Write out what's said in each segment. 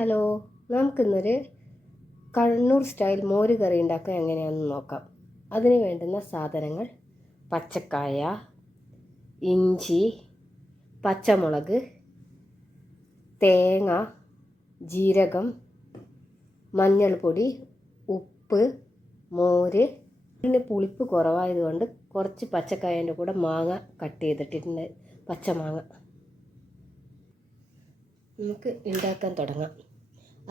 Hello, നമുക്കിന്നൊരു Kannur style മോര് കറി ഉണ്ടാക്കാൻ എങ്ങനെയാണെന്ന് നോക്കാം. അതിന് വേണ്ടുന്ന സാധനങ്ങൾ: പച്ചക്കായ, ഇഞ്ചി, പച്ചമുളക്, തേങ്ങ, ജീരകം, മഞ്ഞൾപ്പൊടി, ഉപ്പ്, മോര്. ഇതിന് പുളിപ്പ് കുറവായതുകൊണ്ട് കുറച്ച് പച്ചക്കായൻ്റെ കൂടെ മാങ്ങ കട്ട് ചെയ്തിട്ടുണ്ട്, പച്ചമാങ്ങ. നമുക്ക് ഉണ്ടാക്കാൻ തുടങ്ങാം.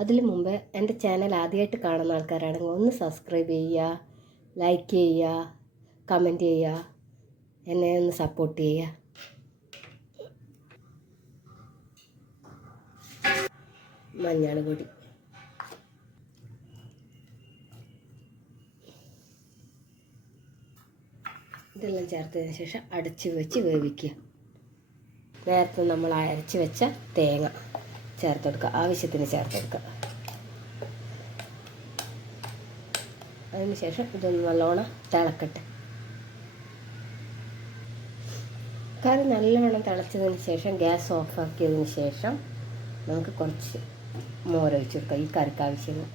അതിന് മുമ്പ് എൻ്റെ ചാനൽ ആദ്യമായിട്ട് കാണുന്ന ആൾക്കാരാണെങ്കിൽ ഒന്ന് സബ്സ്ക്രൈബ് ചെയ്യുക, ലൈക്ക് ചെയ്യുക, കമൻറ്റ് ചെയ്യുക, എന്നെ ഒന്ന് സപ്പോർട്ട് ചെയ്യുക. മഞ്ഞൾപ്പൊടി, ഇതെല്ലാം ചേർത്തതിന് ശേഷം അടച്ച് വെച്ച് വേവിക്കുക. നേരത്തെ നമ്മൾ അരച്ച് വെച്ച തേങ്ങ ചേർത്തെടുക്കുക, ആവശ്യത്തിന് ചേർത്തെടുക്കുക. അതിന് ശേഷം ഇതൊന്ന് നല്ലോണം തിളക്കട്ടെ. കറി നല്ലോണം തിളച്ചതിന് ശേഷം ഗ്യാസ് ഓഫാക്കിയതിന് ശേഷം നമുക്ക് കുറച്ച് മോരൊഴിച്ച് കൊടുക്കാം. ഈ കറിക്ക് ആവശ്യങ്ങൾ: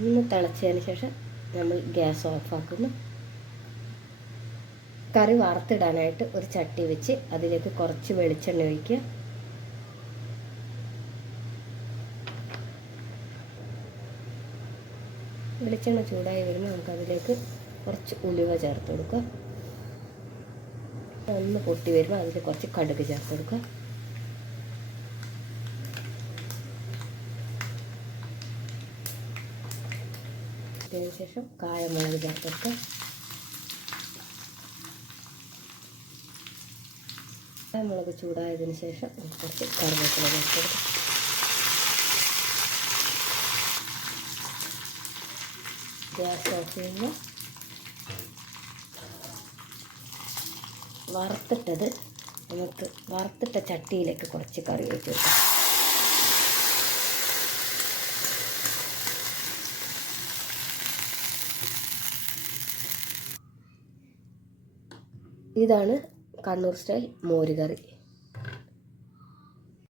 ഒന്ന് തിളച്ചതിന് ശേഷം നമ്മൾ ഗ്യാസ് ഓഫാക്കുന്നു. കറി വറുത്തിടാനായിട്ട് ഒരു ചട്ടി വെച്ച് അതിലേക്ക് കുറച്ച് വെളിച്ചെണ്ണ ഒഴിക്കുക. വെളിച്ചെണ്ണ ചൂടായി വരുമ്പോൾ നമുക്കതിലേക്ക് കുറച്ച് ഉലുവ ചേർത്ത് കൊടുക്കുക. ഒന്ന് പൊട്ടി വരുമ്പോൾ അതിൽ കുറച്ച് കടുക് ചേർത്ത് കൊടുക്കുക. അതിനുശേഷം കായമുളക് ചേർത്ത് കൊടുക്കുക. കായമുളക് ചൂടായതിന് ശേഷം കുറച്ച് കറിവേപ്പില ചേർത്ത് കൊടുക്കുക. ഗ്യാസ് ഓഫ് ചെയ്യുമ്പോൾ നമുക്ക് വറുത്തിട്ട ചട്ടിയിലേക്ക് കുറച്ച് കറി ഒഴിച്ച് കൊടുക്കാം. ഇതാണ് കണ്ണൂർ സ്റ്റൈൽ മോര് കറി.